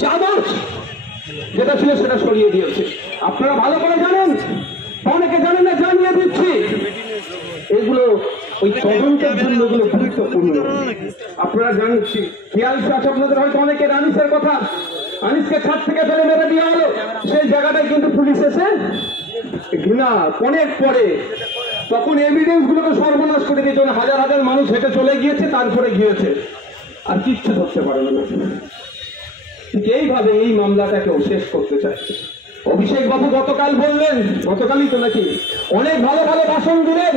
চাদর যেটা ছিল সেটা সরিয়ে দিয়েছে। আপনারা ভালো করে জানেন, অনেকে জানেন না, জানিয়ে দিচ্ছি। এগুলো ওই তদন্তের জন্য এগুলো গুরুত্বপূর্ণ। আপনারা জানছি, খেয়াল আছে আপনাদের হয়তো অনেকের আনিসের কথা, আনিসকে ছাদ থেকে ফেলে মেরে দেওয়া হলো, সেই জায়গাটায় কিন্তু পুলিশ এসে ঘৃণা অনেক পরে তখন এভিডেন্স গুলোকে সর্বনাশ করে দিয়েছে। হাজার হাজার মানুষ হেঁটে চলে গিয়েছে, তারপরে গিয়েছে, আর কিচ্ছু ধরতে পারে না। ঠিক এইভাবে এই মামলাটাকেও শেষ করতে চাইছে। অভিষেক বাবু গতকাল বললেন, গতকালই তো নাকি, অনেক ভালো ভালো ভাষণ দিলেন।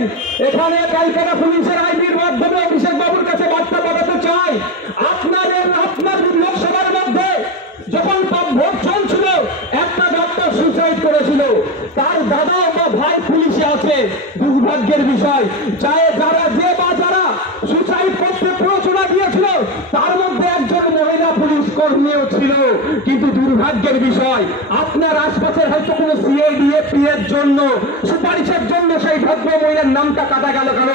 এখানে ক্যালকাটা পুলিশের আইপির মাধ্যমে অভিষেক বাবুর কাছে বার্তা পাঠাতে চাই, আপনার লোকসভার মধ্যে যখন ভোট চলছিল, একটা ডক্টর সুইসাইড করেছিল, তার দাদা বা ভাই পুলিশে আছে। দুর্ভাগ্যের বিষয়, যারা সুইসাইড করতে প্ররোচনা দিয়েছিল তার মধ্যে একজন মহিলা পুলিশ কর্মীও ছিল। কিন্তু দুর্ভাগ্যের বিষয়, আপনার আশপাশের হয়তো কোনো সিআইডিএফপি এর জন্য, সুপারিশের জন্য সেই ভদ্র মহিলার নামটা কাটা গেল কেন?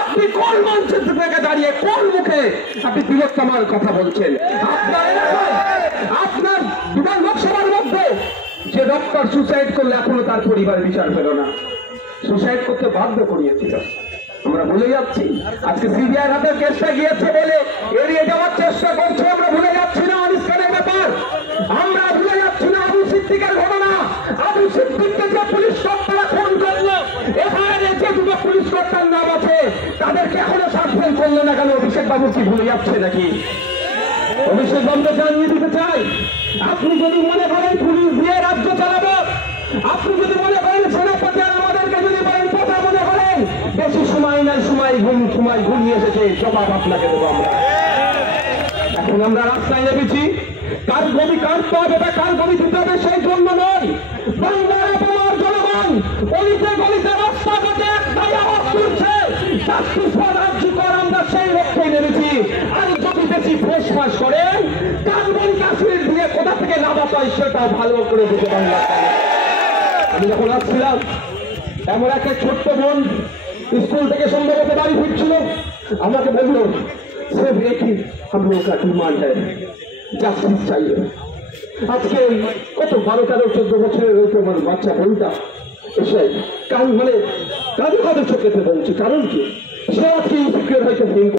আপনি কোন মঞ্চের থেকে দাঁড়িয়ে কোন মুখে আপনি তিলোত্তমার কথা বলছেন? আপনার বিধান লোকসভার মধ্যে যে ডক্টর সুইসাইড করলে এখনো তার পরিবার বিচার পেল না, সুইসাইড করতে বাধ্য করিয়েছিল। আমরা ভুলে যাচ্ছি, আজকে সিবিআই হাতে কেসটা গিয়েছে বলে এড়িয়ে যাওয়ার চেষ্টা করছে। আমরা ভুলে যাচ্ছি না আনিস খানের ব্যাপার, আমরা ভুলে যাচ্ছি না আবু সিদ্দিকের ঘটনা। আবু সিদ্দিককে যে পুলিশ কর্তারা ফোন করলো, এখানে যে দুটো পুলিশ কর্তার নাম আছে, তাদেরকে এখনো সাসপেন্ড করলো না কেন? অভিষেক বাবু কি ভুলে যাচ্ছে নাকি? অভিষেক বাবুকে জানিয়ে দিতে চাই, আপনি যদি মনে করেন পুলিশ দিয়ে রাজ্য চালাবো, আপনি যদি মনে করেন সেনাপতি আমাদেরকে যদি বলেন কথা মনে করেন, বেশি সময় নাই, সময় ঘুমিয়ে এসেছে, জবাব আপনাকে দেবো আমরা। এখন আমরা রাস্তায় নেমেছি, কার পাবে বা কার গমি দিতে হবে সেই জন্য নয়। বাংলার আপনার জনগণ অলিতে গলিতে রাস্তাঘাটে একটাই আওয়াজ তুলছে, আমরা সেই লক্ষ্যে নেমেছি। আর যদি বেশি ফোঁস করেন, কানবন কাশ্মীর দিয়ে কোথা থেকে লাভা পাই সেটা ভালো করে বুঝে বাংলা। আমি যখন আসছিলাম, এমন একটা ছোট্ট বোন স্কুল থেকে সম্ভবত বাড়ি ফিরছিল, আমাকে বললো सिर्फ एक ही हम लोगों का डिमांड है, জাস্টিস চাইবে। আজকে কত 12-13-14 বছরের আমার বাচ্চা বোনটা এসে কারণ মানে কাদের চোখেতে বলছি, কারণ কি সে আজকে হয়তো